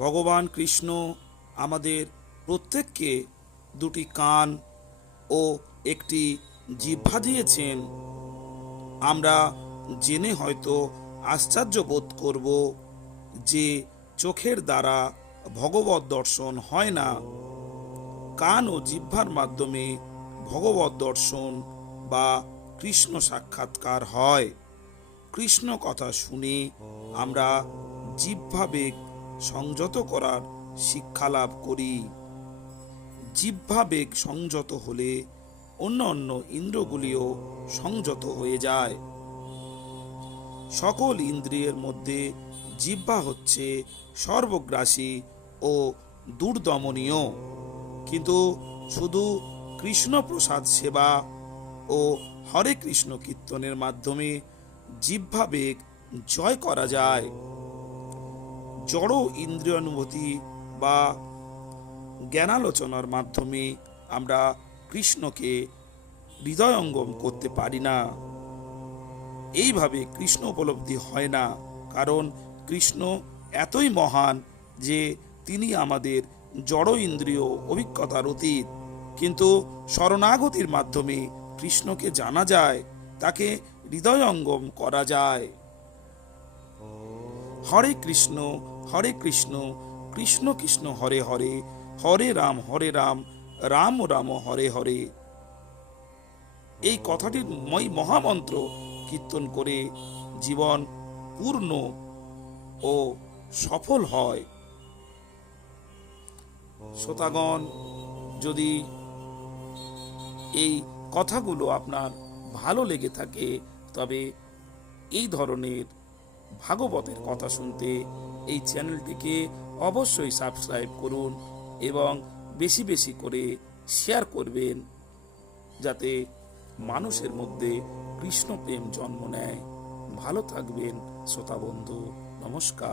ভগবান কৃষ্ণ আমাদের প্রত্যেককে দুটি কান ও একটি জিহ্বা দিয়েছেন। আমরা জেনে হয়তো আশ্চর্য বোধ করব যে চোখের দ্বারা ভগবত দর্শন হয় না, কান ও জিহ্বার মাধ্যমে ভগবত দর্শন বা কৃষ্ণ সাক্ষাৎকার হয়। কৃষ্ণ কথা শুনে আমরা জিহ্বাবেগ সংযত করার শিক্ষা লাভ করি। জিহ্বাবেগ সংযত হলে অন্য ইন্দ্রগুলিও সংযত হয়ে যায়। সকল ইন্দ্রিয়ের মধ্যে জিহ্বা হচ্ছে সর্বগ্রাসী ও দুর্দমনীয়, কিন্তু শুধু কৃষ্ণ প্রসাদ সেবা ও হরে কৃষ্ণ কীর্তনের মাধ্যমে জিহ্বাবেগ জয় করা যায়। জড় ইন্দ্রিয়ানুভূতি বা জ্ঞানালোচনার মাধ্যমে আমরা কৃষ্ণকে হৃদয়ঙ্গম করতে পারি না। এইভাবে কৃষ্ণ উপলব্ধি হয় না, কারণ কৃষ্ণ এতই মহান যে তিনি আমাদের জড় ইন্দ্রিয় অভিজ্ঞতার অতীত। কিন্তু শরণাগতির মাধ্যমে কৃষ্ণকে জানা যায়, তাকে হৃদয়ঙ্গম করা যায়। হরে কৃষ্ণ কৃষ্ণ কৃষ্ণ হরে হরে, হরে রাম রাম রাম হরে হরে। এই কথাটির মহামন্ত্র কীর্তন করে জীবন পূর্ণ ও সফল হয়। শ্রোতাগণ, যদি এই কথাগুলো আপনার ভালো লেগে থাকে তবে এই ধরনের ভাগবতের কথা শুনতে এই চ্যানেলটিকে অবশ্যই সাবস্ক্রাইব করুন এবং বেশি বেশি করে শেয়ার করবেন, যাতে মানুষের মধ্যে কৃষ্ণ প্রেম জন্ম নেয়। ভালো থাকবেন শ্রোতা বন্ধু, নমস্কার।